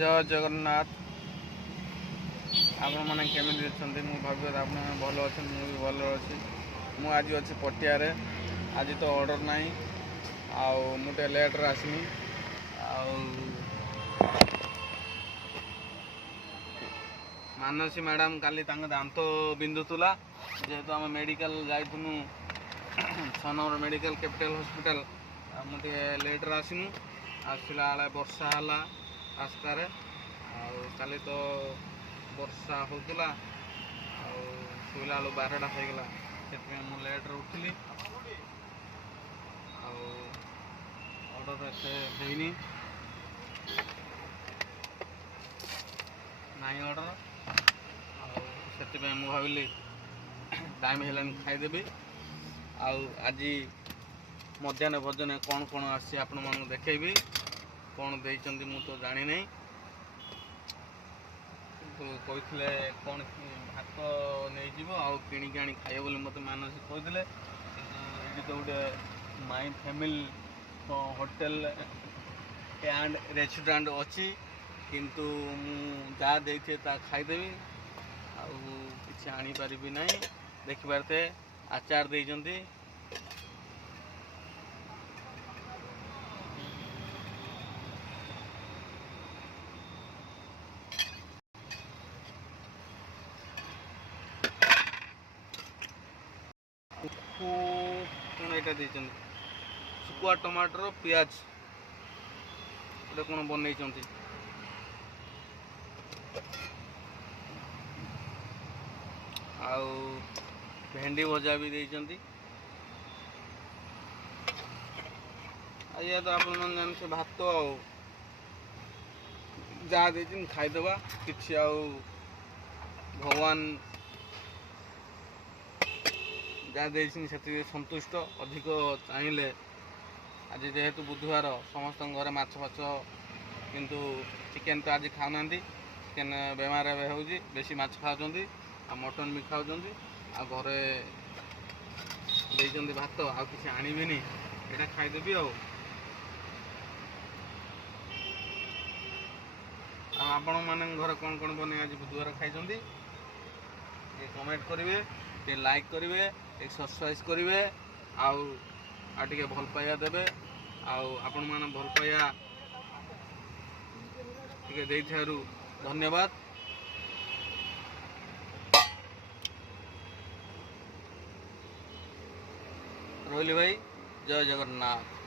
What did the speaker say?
जय जगन्नाथ। आपण मैंने केमी अच्छा मुझे भाव आप भल अच्छे मुझे भी भल अच्छी। मुझे आज अच्छी पटियारे आज तो ऑर्डर ना मुझे लेट्रे आसमी मानसी मैडम काली दांत बिंधुला जेहेतु आम मेडिकल जाइनु सनर मेडिकल कैपिटल हॉस्पिटल मुझे लेट्रे आसमु आसला बेले वर्षा है रास्तार काली तो वर्षा होता शुला बेलू 12टा होगा से मुझे लेट्रे उठिली ऑर्डर एसे नहीं ऑर्डर से मुझे भाविली टाइम है खाईदेवी आज मध्याह्न भोजन कौन कौन आसी आपण मानू देखेबी कौन देइचंदी मु तो जानी नहीं कहते कौन भात नहीं जीव आउ किणिक आनी खाइब बोली मत मानसी कहते ये तो गोटे my family hotel and restaurant अच्छी किंतु मु जहाँ देते खाईदेवी किसी आनीपारि ना देखिपारे आचार देइचंदी कौन यहाँ देते सुकुआ टमाटर पियाज गोटे कौन बनई आउ भेंडी भजा भी देइचंती ये तो आप जानते भात जहाँ दे खाईदबा कि भगवान जहाँ दे संतुष्ट अधिक चाहिए आज जेहेतु बुधवार समस्त घर माछ फाछ किंतु चिकेन तो आज खाऊना चिकेन बेमार हो बेसी माछ खाऊँ आ मटन भी खाऊँ आ घरे देइचंदी भात आ किसी आनिबिनी एटा खाईदेवी आपण माने घर कौन कौन बने आज बुधवार खाई कमेंट करेंगे लाइक करेंगे सब्सक्राइब करेंगे आगे भल पाइबा देवे आपण मैंने भल पाइबा टे धन्यवाद। रोहिली भाई जय जगन्नाथ।